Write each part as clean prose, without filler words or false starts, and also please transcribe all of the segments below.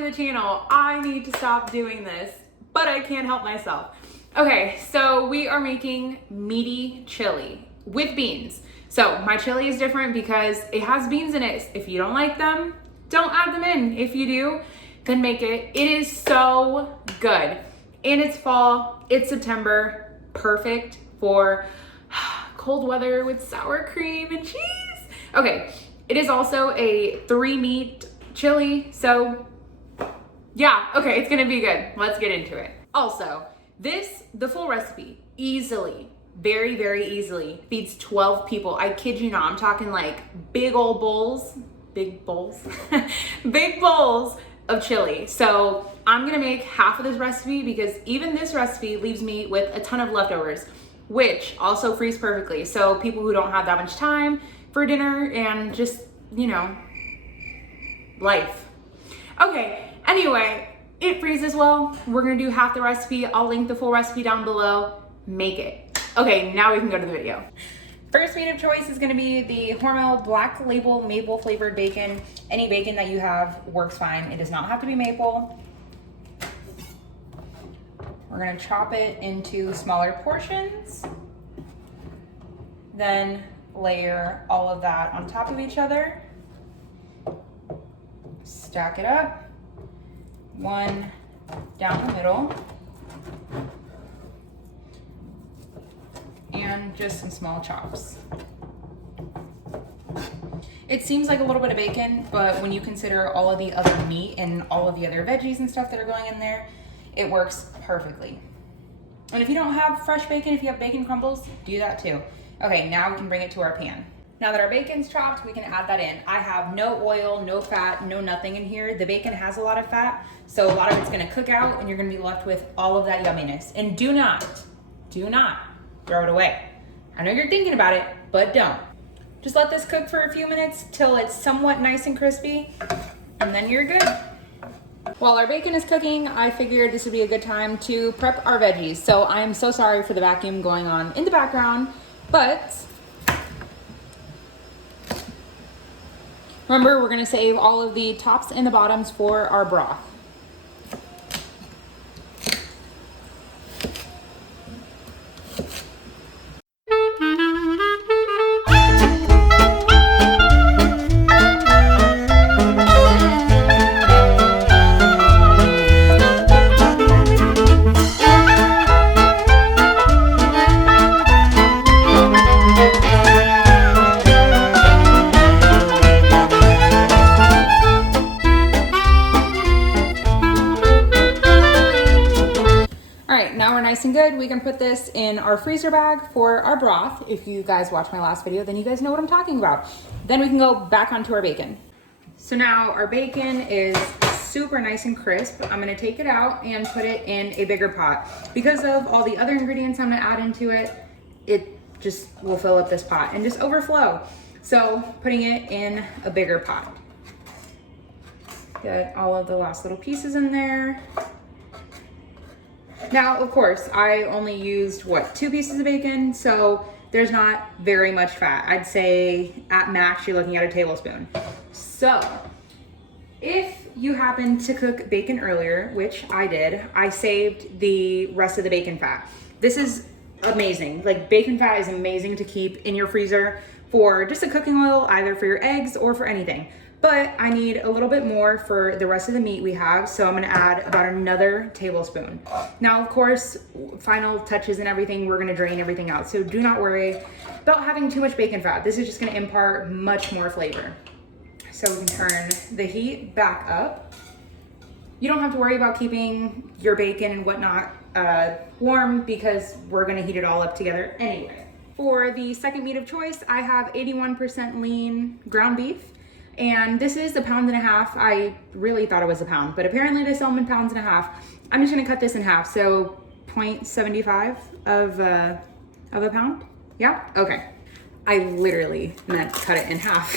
to the channel. I need to stop doing this, but I can't help myself. Okay, so we are making meaty chili with beans. So my chili is different because it has beans in it. If you don't like them, don't add them in. If you do, then make it. It is so good. And it's fall, it's September, perfect for cold weather with sour cream and cheese. Okay, it is also a 3-meat chili, so yeah, okay, it's gonna be good. Let's get into it. Also, the full recipe, easily, very, very easily feeds 12 people. I kid you not, I'm talking like big old bowls, big bowls, big bowls of chili. So I'm gonna make half of this recipe because even this recipe leaves me with a ton of leftovers, which also freeze perfectly. So people who don't have that much time for dinner and just, you know, life. Okay, anyway, it freezes well. We're gonna do half the recipe. I'll link the full recipe down below. Make it. Okay, now we can go to the video. First meat of choice is gonna be the Hormel Black Label maple flavored bacon. Any bacon that you have works fine. It does not have to be maple. We're gonna chop it into smaller portions. Then layer all of that on top of each other. Stack it up. One down the middle. And just some small chops. It seems like a little bit of bacon, but when you consider all of the other meat and all of the other veggies and stuff that are going in there, it works perfectly. And if you don't have fresh bacon, if you have bacon crumbles, do that too. Okay, now we can bring it to our pan. Now that our bacon's chopped, we can add that in. I have no oil, no fat, no nothing in here. The bacon has a lot of fat, so a lot of it's gonna cook out and you're gonna be left with all of that yumminess. And do not throw it away. I know you're thinking about it, but don't. Just let this cook for a few minutes till it's somewhat nice and crispy, and then you're good. While our bacon is cooking, I figured this would be a good time to prep our veggies. So I'm so sorry for the vacuum going on in the background, but remember, we're gonna save all of the tops and the bottoms for our broth. Nice and good. We can put this in our freezer bag for our broth. If you guys watched my last video, then you guys know what I'm talking about. Then we can go back onto our bacon. So now our bacon is super nice and crisp. I'm gonna take it out and put it in a bigger pot. Because of all the other ingredients I'm gonna add into it, it just will fill up this pot and just overflow. So putting it in a bigger pot. Get all of the last little pieces in there. Now, of course, I only used, 2 pieces of bacon, so there's not very much fat. I'd say at max, you're looking at a tablespoon. So, if you happen to cook bacon earlier, which I did, I saved the rest of the bacon fat. This is amazing. Like, bacon fat is amazing to keep in your freezer for just a cooking oil, either for your eggs or for anything. But I need a little bit more for the rest of the meat we have, so I'm gonna add about another tablespoon. Now, of course, final touches and everything, we're gonna drain everything out, so do not worry about having too much bacon fat. This is just gonna impart much more flavor. So we can turn the heat back up. You don't have to worry about keeping your bacon and whatnot warm because we're gonna heat it all up together anyway. For the second meat of choice, I have 81% lean ground beef. And this is 1.5 pounds. I really thought it was a pound, but apparently they sell them in 1.5 pounds. I'm just gonna cut this in half. So 0.75 of a pound. Yeah, okay. I literally meant cut it in half.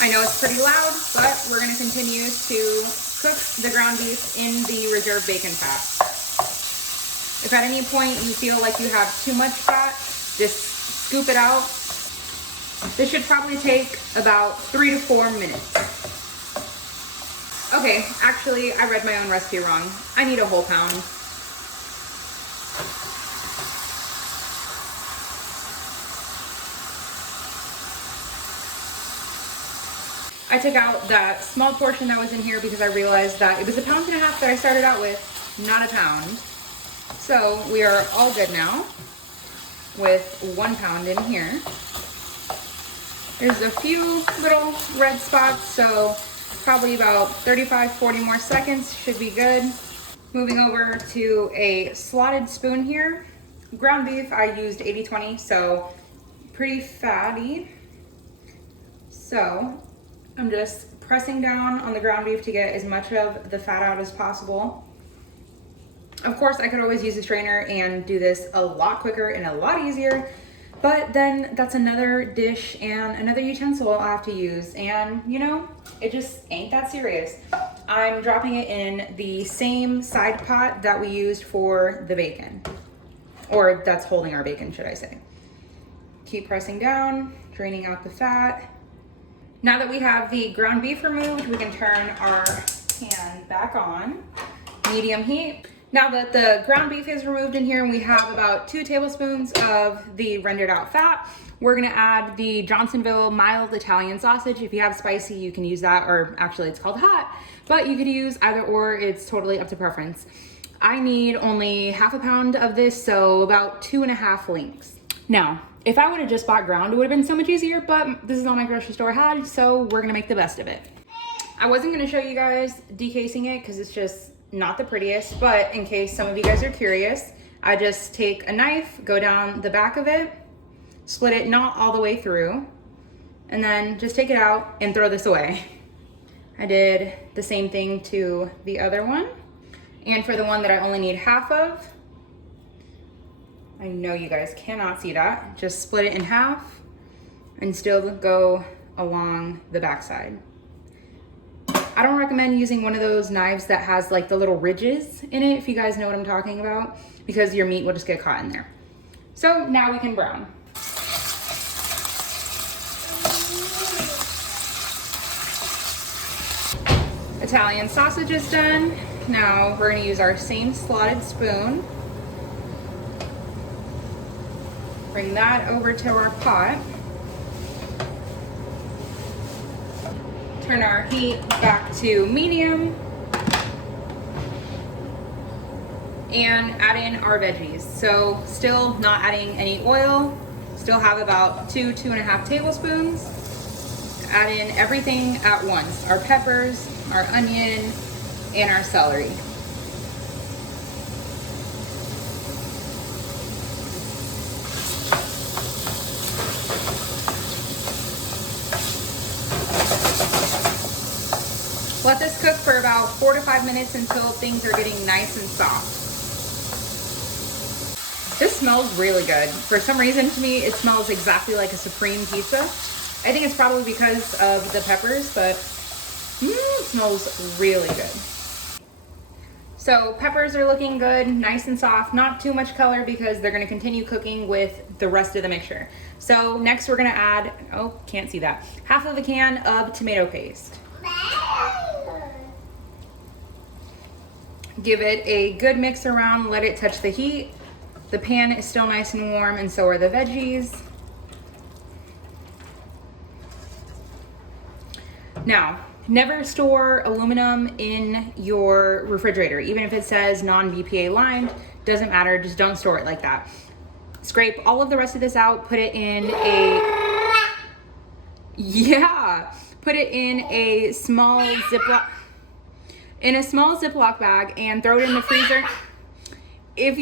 I know it's pretty loud, but we're gonna continue to cook the ground beef in the reserved bacon fat. If at any point you feel like you have too much fat, just scoop it out This should probably take about 3 to 4 minutes. Okay, actually, I read my own recipe wrong. I need a whole pound. I took out that small portion that was in here because I realized that it was 1.5 pounds that I started out with, not a pound. So we are all good now with 1 pound in here. There's a few little red spots, so probably about 35, 40 more seconds should be good. Moving over to a slotted spoon here. Ground beef, I used 80/20, so pretty fatty. So I'm just pressing down on the ground beef to get as much of the fat out as possible. Of course, I could always use a strainer and do this a lot quicker and a lot easier, but then that's another dish and another utensil I have to use, and you know, it just ain't that serious. I'm dropping it in the same side pot that we used for the bacon, or that's holding our bacon, should I say. Keep pressing down, draining out the fat. Now that we have the ground beef removed, we can turn our pan back on, medium heat. Now that the ground beef is removed in here and we have about 2 tablespoons of the rendered out fat, we're gonna add the Johnsonville mild Italian sausage. If you have spicy, you can use that, or actually it's called hot, but you could use either or, it's totally up to preference. I need only 1/2 pound of this, so about 2.5 links. Now, if I would have just bought ground, it would have been so much easier, but this is all my grocery store had, so we're gonna make the best of it. I wasn't gonna show you guys decasing it because it's just not the prettiest, but in case some of you guys are curious, I just take a knife, go down the back of it, split it not all the way through, and then just take it out and throw this away. I did the same thing to the other one. And for the one that I only need half of, I know you guys cannot see that. Just split it in half and still go along the backside. I don't recommend using one of those knives that has like the little ridges in it, if you guys know what I'm talking about, because your meat will just get caught in there. So now we can brown. Italian sausage is done. Now we're gonna use our same slotted spoon. Bring that over to our pot. Turn our heat back to medium. And add in our veggies. So still not adding any oil. Still have about 2.5 tablespoons. Add in everything at once. Our peppers, our onion, and our celery. Let this cook for about 4 to 5 minutes until things are getting nice and soft. This smells really good. For some reason, to me, it smells exactly like a supreme pizza. I think it's probably because of the peppers, but it smells really good. So peppers are looking good, nice and soft, not too much color because they're gonna continue cooking with the rest of the mixture. So next we're gonna add, oh, can't see that, half of a can of tomato paste. Give it a good mix around, let it touch the heat. The pan is still nice and warm, and so are the veggies. Now, never store aluminum in your refrigerator. Even if it says non-BPA lined, doesn't matter, just don't store it like that. Scrape all of the rest of this out, put it in put it in a small Ziploc bag and throw it in the freezer. If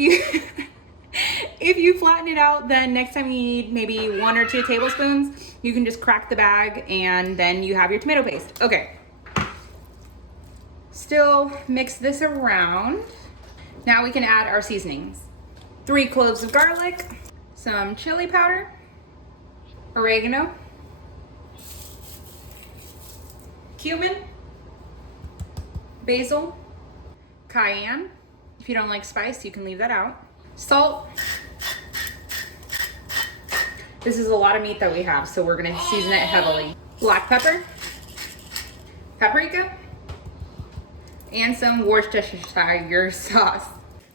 you flatten it out, then next time you need maybe 1 or 2 tablespoons, you can just crack the bag and then you have your tomato paste. Okay. Still mix this around. Now we can add our seasonings. 3 cloves of garlic, some chili powder, oregano, cumin, basil, cayenne. If you don't like spice, you can leave that out. Salt. This is a lot of meat that we have, so we're gonna season it heavily. Black pepper, paprika, and some Worcestershire sauce.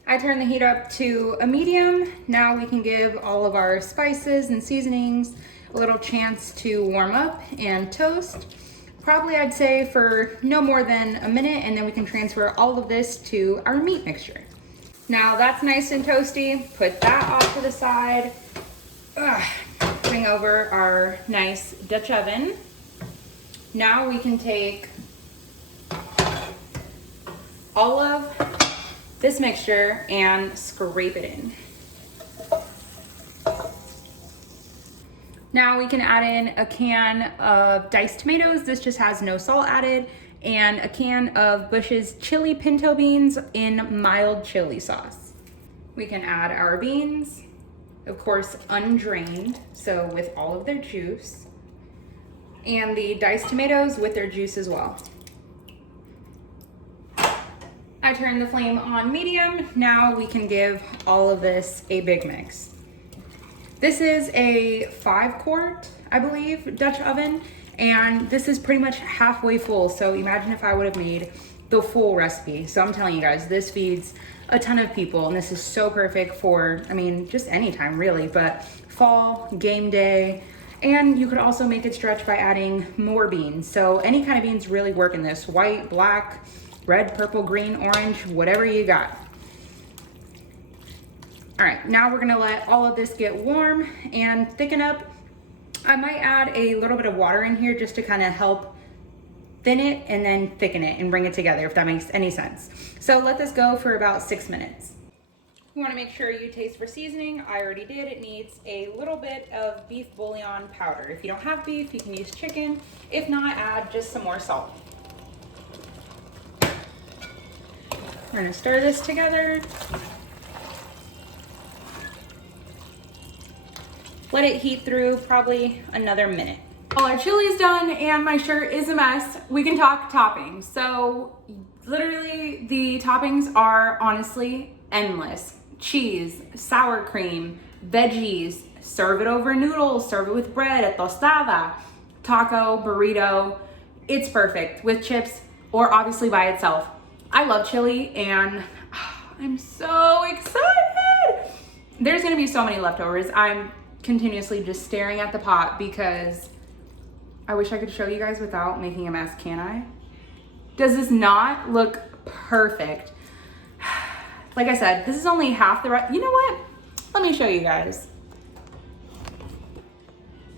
I turn the heat up to a medium. Now we can give all of our spices and seasonings a little chance to warm up and toast. Probably I'd say for no more than a minute, and then we can transfer all of this to our meat mixture. Now that's nice and toasty. Put that off to the side. Bring over our nice Dutch oven. Now we can take all of this mixture and scrape it in. Now we can add in a can of diced tomatoes. This just has no salt added, and a can of Bush's chili pinto beans in mild chili sauce. We can add our beans, of course undrained, so with all of their juice, and the diced tomatoes with their juice as well. I turn the flame on medium. Now we can give all of this a big mix. This is a 5-quart, I believe, Dutch oven, and this is pretty much halfway full. So imagine if I would have made the full recipe. So I'm telling you guys, this feeds a ton of people, and this is so perfect for, I mean, just anytime really, but fall, game day, and you could also make it stretch by adding more beans. So any kind of beans really work in this: white, black, red, purple, green, orange, whatever you got. All right, now we're gonna let all of this get warm and thicken up. I might add a little bit of water in here just to kind of help thin it and then thicken it and bring it together, if that makes any sense. So let this go for about 6 minutes. You wanna make sure you taste for seasoning. I already did. It needs a little bit of beef bouillon powder. If you don't have beef, you can use chicken. If not, add just some more salt. We're gonna stir this together. Let it heat through probably another minute. All our chili is done and my shirt is a mess. We can talk toppings. So literally the toppings are honestly endless. Cheese, sour cream, veggies, serve it over noodles, serve it with bread, a tostada, taco, burrito. It's perfect with chips or obviously by itself. I love chili and I'm so excited. There's gonna be so many leftovers. I'm continuously just staring at the pot because I wish I could show you guys without making a mess, can I? Does this not look perfect? Like I said, this is only half the you know what? Let me show you guys.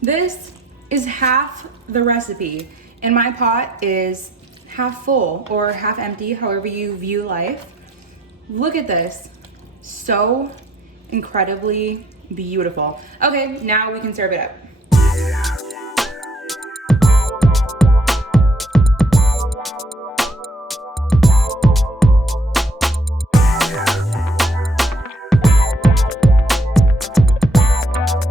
This is half the recipe and my pot is half full or half empty, however you view life. Look at this. So incredibly beautiful. Okay, now we can serve it up.